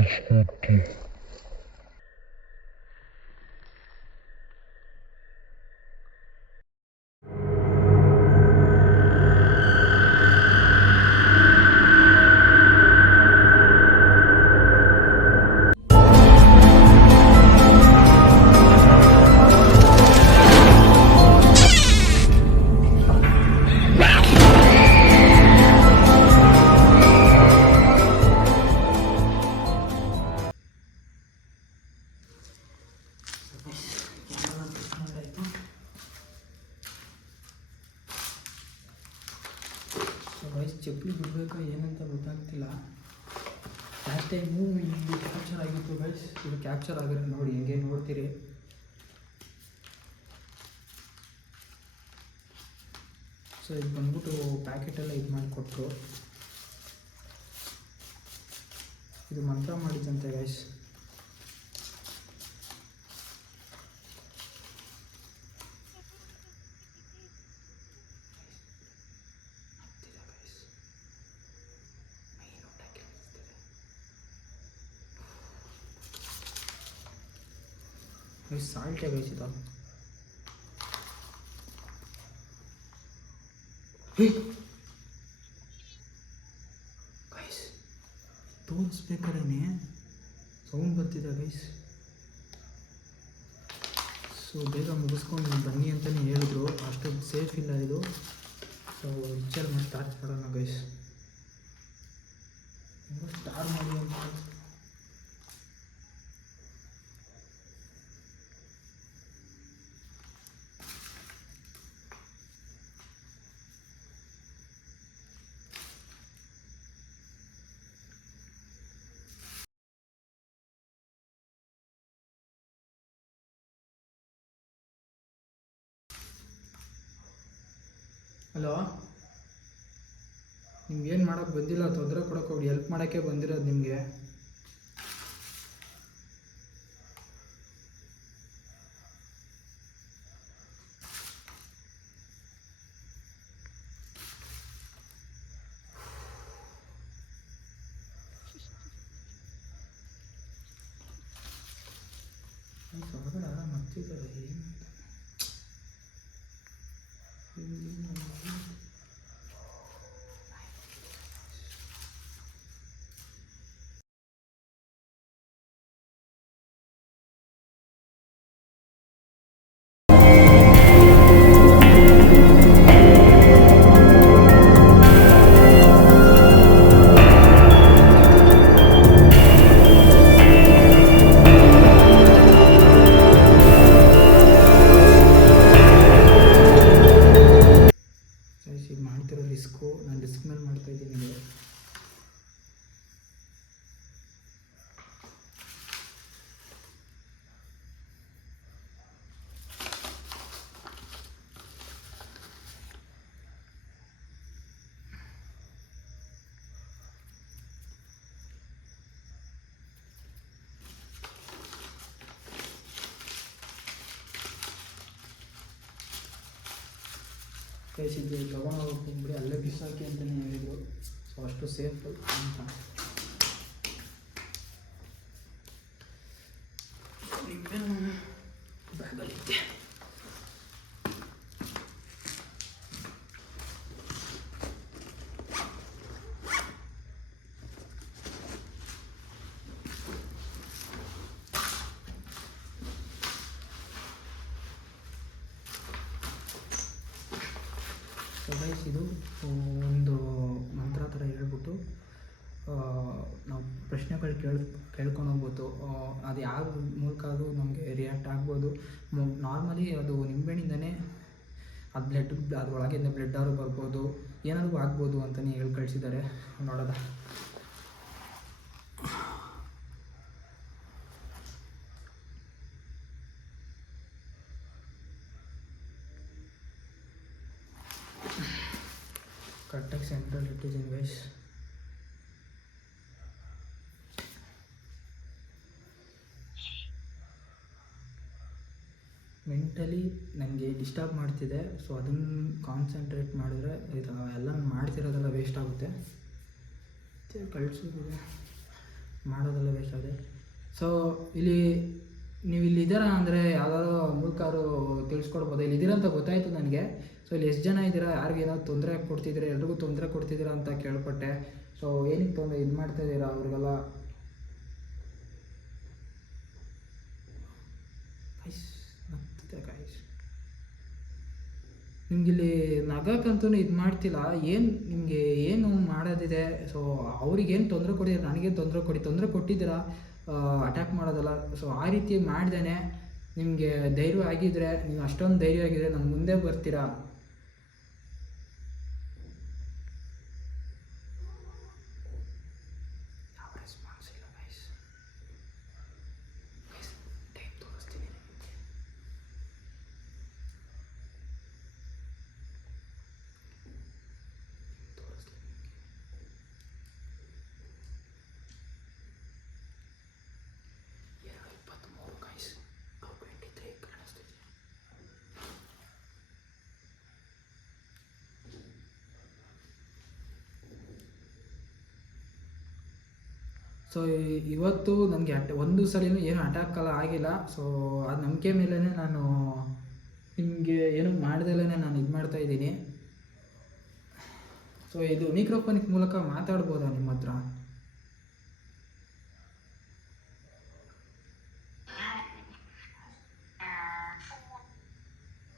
Господи. ಚಪ್ಪಲಿ ಬಿಡಬೇಕಾ ಏನಂತ ಗೊತ್ತಾಗ್ತಿಲ್ಲ ಲಾಸ್ಟ್ ಟೈಮು ಇಲ್ಲಿ ಕ್ಯಾಪ್ಚರ್ ಆಗಿತ್ತು ಗೈಸ್ ಇದು ಕ್ಯಾಪ್ಚರ್ ಆಗಿರೋ ನೋಡಿ, ಹೆಂಗೆ ನೋಡ್ತೀರಿ? ಸೊ ಇದು ಬಂದ್ಬಿಟ್ಟು ಪ್ಯಾಕೆಟೆಲ್ಲ ಇದು ಮಾಡಿಕೊಟ್ರು ಇದು ಮಂತ್ರ ಮಾಡಿದ್ದಂತೆ ಗೈಸ್ ಗೈಸ್ ಸಾಲ್ಟೇ ಗೈಸ್ ಇದು ಗೈಸ್ ತೋರಿಸ್ಬೇಕಾದ್ರೆ ಸೌಂಡ್ ಬರ್ತಿದೆ ಗೈಸ್ ಸೊ ಬೇಗ ಮುಗಿಸ್ಕೊಂಡು ಬನ್ನಿ ಅಂತಲೇ ಹೇಳಿದ್ರು ಅಷ್ಟೊಂದು ಸೇಫ್ ಇಲ್ಲ ಇದು ಸೊ ವಿಚಾರ ಮಾಡಿ ಸ್ಟಾರ್ಟ್ ಮಾಡೋಣ ಗೈಸ್ ಸ್ಟಾರ್ಟ್ ಮಾಡಿ ಅಂತ ಹಲೋ? ನಿಮ್ಗೇನು ಮಾಡೋಕ್ಕೆ ಬಂದಿಲ್ಲ ತೊಂದರೆ ಕೊಡೋಕ್ಕೆ ಹೋಗಿ ಹೆಲ್ಪ್ ಮಾಡೋಕ್ಕೆ ಬಂದಿರೋದು ನಿಮಗೆ. ಇದು ತೊಗೊಂಡು ಹೋಗ್ಬಿಡಿ ಅಲ್ಲೇ ಬಿಸಾಕಿ ಅಂತಲೇ ಹೇಳಿದರು. ಸೊ ಅಷ್ಟು ಸೇಫ್ ಅಂತ ನಿಂಬೆಹಣ್ಣು ಬ್ಯಾಗಲ್ಲಿದೆ ಸೊ ಗೈಸ್ ಇದು ಒಂದು ಮಂತ್ರ ಥರ ಹೇಳ್ಬಿಟ್ಟು ನಾವು ಪ್ರಶ್ನೆಗಳು ಕೇಳ್, ಕೇಳ್ಕೊಂಡು ಹೋಗ್ಬೋದು. ಅದು ಯಾವ ಮೂಲಕ ಅದು ನಮಗೆ ರಿಯಾಕ್ಟ್ ಆಗ್ಬೋದು. ನಾರ್ಮಲಿ ಅದು ನಿಂಬೆಹಣ್ಣಿಂದನೇ ಅದು ಬ್ಲಡ್ ಅದ್ರೊಳಗಿಂದ ಬ್ಲಡ್ ಆದರೂ ಬರ್ಬೋದು. ಏನಾದರೂ ಆಗ್ಬೋದು ಅಂತಲೇ ಹೇಳಿ ಕಳಿಸಿದ್ದಾರೆ ನೋಡೋದ? ಕರೆಕ್ಟಾಗಿ ಸೆಂಟ್ರಲ್ ಇಟ್ಟಿದ್ದೀನಿ ಗೈಸ್ ಮೆಂಟಲಿ ನನಗೆ ಡಿಸ್ಟರ್ಬ್ ಮಾಡ್ತಿದೆ ಸೊ ಅದನ್ನು ಕಾನ್ಸಂಟ್ರೇಟ್ ಮಾಡಿದ್ರೆ ಇದು ಎಲ್ಲ ಮಾಡ್ತಿರೋದೆಲ್ಲ ವೇಸ್ಟ್ ಆಗುತ್ತೆ. ಕಳಿಸೋದಿದೆ ಮಾಡೋದೆಲ್ಲ ವೇಸ್ಟ್ ಆಗಿದೆ ಸೊ ಇಲ್ಲಿ ನೀವು ಇಲ್ಲಿ ಇದ್ದೀರಾ ಅಂದರೆ ಯಾವ್ದಾದ್ರು ಅವರು ತಿಳಿಸ್ಕೊಡ್ಬೋದು? ಇಲ್ಲಿ ಇದ್ದೀರಾ ಅಂತ ಗೊತ್ತಾಯಿತು ನನಗೆ. ಸೊ ಇಲ್ಲಿ ಎಷ್ಟು ಜನ ಇದ್ದೀರಾ? ಯಾರಿಗೆ ಏನಾದ್ರು ತೊಂದರೆ ಕೊಡ್ತಿದ್ದೀರಾ? ಎಲ್ರಿಗೂ ತೊಂದರೆ ಕೊಡ್ತಿದ್ದೀರಾ ಅಂತ ಕೇಳ್ಪಟ್ಟೆ. ಸೊ ಏನಕ್ಕೆ ತೊಂದರೆ, ಇದು ಮಾಡ್ತಾ ಇದ್ದೀರಾ ಅವ್ರಿಗೆಲ್ಲ? ನಿಮ್ಗೆ ಇಲ್ಲಿ ನಗಕ್ಕಂತೂ ಇದು ಮಾಡ್ತಿಲ್ಲ. ಏನು ನಿಮಗೆ ಏನು ಮಾಡೋದಿದೆ? ಸೊ ಅವ್ರಿಗೇನು ತೊಂದರೆ ಕೊಡಿದ್ರೆ ನನಗೇನು ತೊಂದರೆ ಕೊಡಿ, ತೊಂದರೆ ಕೊಟ್ಟಿದ್ದೀರಾ? ಅಟ್ಯಾಕ್ ಮಾಡೋದಲ್ಲ. ಸೊ ಆ ರೀತಿ ಮಾಡ್ದೇನೆ. ನಿಮಗೆ ಧೈರ್ಯ ಆಗಿದ್ದರೆ ನೀವು ಅಷ್ಟೊಂದು ಧೈರ್ಯ ಆಗಿದ್ದರೆ ನಮ್ಮ ಮುಂದೆ ಬರ್ತೀರಾ ಯಾವ ರೆಸ್ಪಾನ್ಸ್ ಇಲ್ಲ ಗೈಸ್ ಗೈಸ್ ಟೈಮ್ ತೋರಿಸ್ತೀನಿ ನಿಮಗೆ ತೋರಿಸ್ಲಿ ನಿಮಗೆ ಎರಡು ಇಪ್ಪತ್ತ್ಮೂರು ಗೈಸ್ ಟು ಟ್ವೆಂಟಿ ತ್ರೀ ಕಾಣಿಸ್ತಿದೆ ಸೊ ಇವತ್ತು ನನಗೆ ಅಟ್ ಒಂದು ಏನು ಅಟ್ಯಾಕ್ ಎಲ್ಲ ಆಗಿಲ್ಲ. ಸೊ ಆ ನಂಬಿಕೆ ಮೇಲೇ ನಾನು ನಿಮಗೆ ಏನು ಮಾಡ್ದಲೇ ನಾನು ಇದು ಮಾಡ್ತಾ ಇದ್ದೀನಿ. ಸೊ ಇದು ಮೈಕ್ರೋಫೋನಿಕ್ ಮೂಲಕ ಮಾತಾಡ್ಬೋದಾ ನಿಮ್ಮ ಹತ್ರ?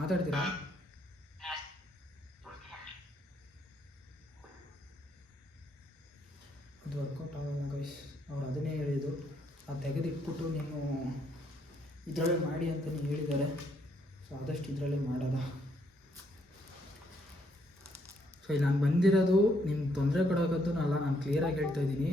ಮಾತಾಡ್ತೀರಾ ಅದು ವರ್ಕೌಟ್ ಆಗಲ್ಲ ಗೈಸ್ ಅವ್ರು ಅದನ್ನೇ ಹೇಳಿದ್ದು ಅದು ತೆಗೆದಿಟ್ಬಿಟ್ಟು ನೀವು ಇದರಲ್ಲೇ ಮಾಡಿ ಅಂತಲೇ ಹೇಳಿದ್ದಾರೆ ಸೊ ಆದಷ್ಟು ಇದರಲ್ಲೇ ಮಾಡೋದ? ಸೊ ಇಲ್ಲಿ ನಾನು ಬಂದಿರೋದು ನಿಮ್ಗೆ ತೊಂದರೆ ಕೊಡೋಕ್ಕಂತೂ ಅಲ್ಲ ನಾನು ಕ್ಲಿಯರಾಗಿ ಹೇಳ್ತಾ ಇದ್ದೀನಿ.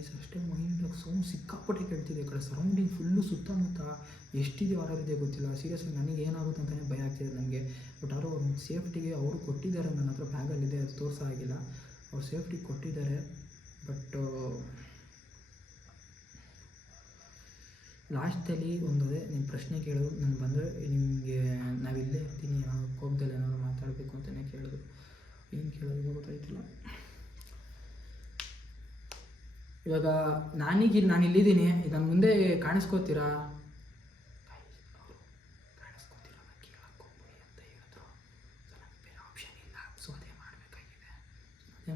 ಗೈಸ್ ಅಷ್ಟೇ ಮೈಂಡ್ ಸೌಂಡ್ ಸಿಕ್ಕಾಪಟ್ಟೆ ಕೇಳ್ತಿದೆ ಕಡೆ ಸರೌಂಡಿಂಗ್ ಫುಲ್ಲು ಸುತ್ತಮುತ್ತ ಎಷ್ಟಿದೆ ಹೊರಗಿದೆ ಗೊತ್ತಿಲ್ಲ. ಸೀರಿಯಸ್ ನನಗೆ ಏನಾಗುತ್ತೆ ಅಂತಲೇ ಭಯ ಆಗ್ತಿದೆ ನನಗೆ. ಬಟ್ ಅವರು ಸೇಫ್ಟಿಗೆ ಅವರು ಕೊಟ್ಟಿದ್ದಾರೆ ನನ್ನ ಹತ್ರ ಬ್ಯಾಗಲ್ಲಿದೆ ಅದು ತೋರಿಸೋ ಆಗಿಲ್ಲ ಅವ್ರು ಸೇಫ್ಟಿ ಕೊಟ್ಟಿದ್ದಾರೆ ಬಟ್ ಲಾಸ್ಟಲ್ಲಿ ಒಂದು ಅದೇ ನಿಮ್ಮ ಪ್ರಶ್ನೆ ಕೇಳೋದು. ನಾನು ಬಂದರೆ ನಿಮಗೆ ನಾವಿಲ್ಲೇ ಇರ್ತೀನಿ ನಾವು ಕೋಪದಲ್ಲಿ ಏನಾದ್ರು ಮಾತಾಡಬೇಕು ಅಂತಲೇ ಕೇಳೋದು. ಏನು ಕೇಳೋದು ಗೊತ್ತಾಯ್ತಿಲ್ಲ. ಇವಾಗ ನಾನೀಗ ನಾನು ಇಲ್ಲಿದ್ದೀನಿ. ಇದನ್ನು ಮುಂದೆ ಕಾಣಿಸ್ಕೋತೀರಾ?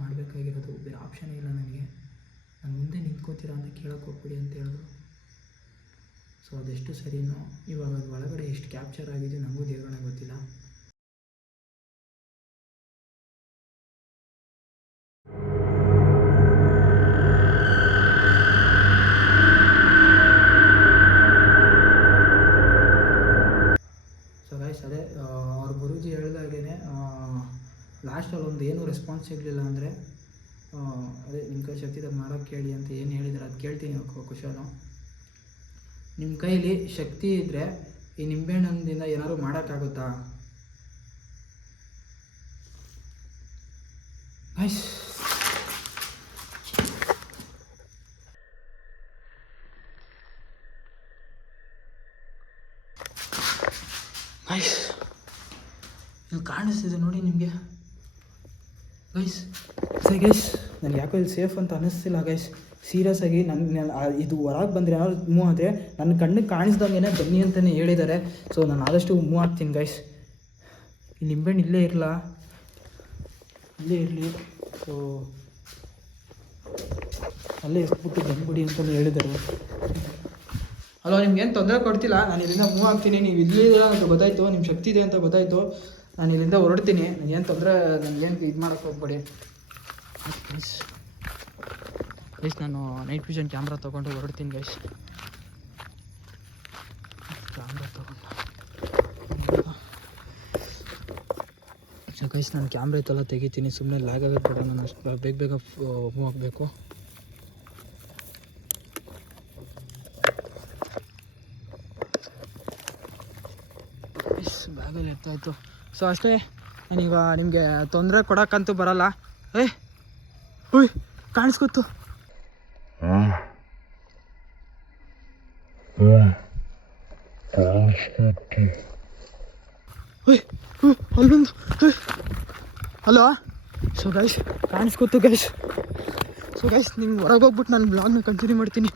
ಮಾಡಬೇಕಾಗಿರೋದು. ಬೇರೆ ಆಪ್ಷನ್ ಇಲ್ಲ ನನಗೆ. ನಾನು ಮುಂದೆ ನಿಂತ್ಕೋತೀರಾ ಅಂತ ಕೇಳಕ್ಕೆ ಹೋಗ್ಬಿಡಿ ಅಂತ ಹೇಳಿದ್ರು. ಸೊ ಅದೆಷ್ಟು ಸರಿನೋ ಇವಾಗ ಒಳಗಡೆ ಎಷ್ಟು ಕ್ಯಾಪ್ಚರ್ ಆಗಿದೆ ನನಗೂ ದೇವರನ್ನ ಗೊತ್ತಿಲ್ಲ. ರೆಸ್ಪಾನ್ಸ್ ಸಿಗಲಿಲ್ಲ ಅಂದರೆ ಅದೇ ನಿಮ್ಮ ಕೈ ಶಕ್ತಿದಾಗ ಮಾಡೋಕ್ಕೆ ಕೇಳಿ ಅಂತ ಏನು ಹೇಳಿದ್ರೆ, ಅದು ಕೇಳ್ತೀನಿ ಖುಷಾನು ನಿಮ್ಮ ಕೈಲಿ ಶಕ್ತಿ ಇದ್ದರೆ ಈ ನಿಂಬೆಹಣ್ಣಿಂದ ಏನಾದರೂ ಮಾಡೋಕ್ಕಾಗುತ್ತಾ? ಐಸ್ ಐಸ್ ಇಲ್ಲಿ ಕಾಣಿಸ್ತಿದೆ ನೋಡಿ ನಿಮಗೆ. ಗೈಸ್ ಸರಿ ಗೈಸ್ ನನಗೆ ಯಾಕೋ ಇಲ್ಲಿ ಸೇಫ್ ಅಂತ ಅನ್ನಿಸ್ತಿಲ್ಲ ಗೈಸ್ ಸೀರಿಯಸ್ ಆಗಿ ನನ್ನ ಇದು ಹೊರಗೆ ಬಂದರೆ ಯಾರು ಮೂವ್ ಆದರೆ ನನ್ನ ಕಣ್ಣಿಗೆ ಕಾಣಿಸ್ದಂಗೆ ಬನ್ನಿ ಅಂತಲೇ ಹೇಳಿದ್ದಾರೆ ಸೊ ನಾನು ಆದಷ್ಟು ಮೂವ್ ಆಗ್ತೀನಿ ಗೈಸ್ ನಿಂಬೆಹಣ್ಣು ಇಲ್ಲೇ ಇರಲ್ಲ ಇಲ್ಲೇ ಇರಲಿ. ಸೊ ಅಲ್ಲೇ ಎಸ್ಬಿಟ್ಟು ಬಂದ್ಬಿಡಿ ಅಂತಲೇ ಹೇಳಿದ್ದಾರೆ ಅಲ್ಲ ನಿಮ್ಗೇನು ತೊಂದರೆ ಕೊಡ್ತಿಲ್ಲ? ನಾನು ಇಲ್ಲಿಂದ ಮೂವ್ ಆಗ್ತೀನಿ. ನೀವು ಇಲ್ಲಿದ್ದೀರ ಅಂತ ಗೊತ್ತಾಯ್ತು ನಿಮ್ಮ ಶಕ್ತಿ ಇದೆ ಅಂತ ಗೊತ್ತಾಯ್ತು. ನಾನು ಇಲ್ಲಿಂದ ಹೊರಡ್ತೀನಿ. ಏನು ತೊಂದರೆ ನನಗೇನು ಇದು ಮಾಡೋಕ್ಕೆ ಹೋಗ್ಬೇಡಿ. ಪ್ಲೀಸ್ ಪ್ಲೀಸ್ ನಾನು ನೈಟ್ ವಿಷನ್ ಕ್ಯಾಮ್ರಾ ತೊಗೊಂಡು ಹೊರಡ್ತೀನಿ ಗೈಸ್ ಕ್ಯಾಮ್ರಾ ತೊಗೊಂಡು. ಗೈಸ್ ನಾನು ಕ್ಯಾಮ್ರಾ ಇತ್ತಲ್ಲ ತೆಗಿತೀನಿ. ಸುಮ್ಮನೆ ಲ್ಯಾಗ್ ಆಗೋದು ಬೇಡ, ನಾನು ಅಷ್ಟು ಬೇಗ ಬೇಗ ಮೂವ್ ಆಗಬೇಕು ಬ್ಯಾಗಲ್ಲಿ ಎತ್ತಾಯಿತು. ಸೊ ಅಷ್ಟೇ. ನಾನೀಗ ನಿಮಗೆ ತೊಂದರೆ ಕೊಡೋಕ್ಕಂತೂ ಬರಲ್ಲ. ಏ ಉಯ್ ಕಾಣಿಸ್ಕೊತು ಅಲ್ಲೊಂದು ಹಲೋ ಸೊ ಗೈಸ್ ಕಾಣಿಸ್ಕೊತು ಗೈಸ್ ಸೊ ಗೈಸ್ ನಿಮ್ಗೆ ಹೊರಗೆ ಹೋಗ್ಬಿಟ್ಟು ನಾನು ಬ್ಲಾಗ್ನ ಕಂಟಿನ್ಯೂ ಮಾಡ್ತೀನಿ.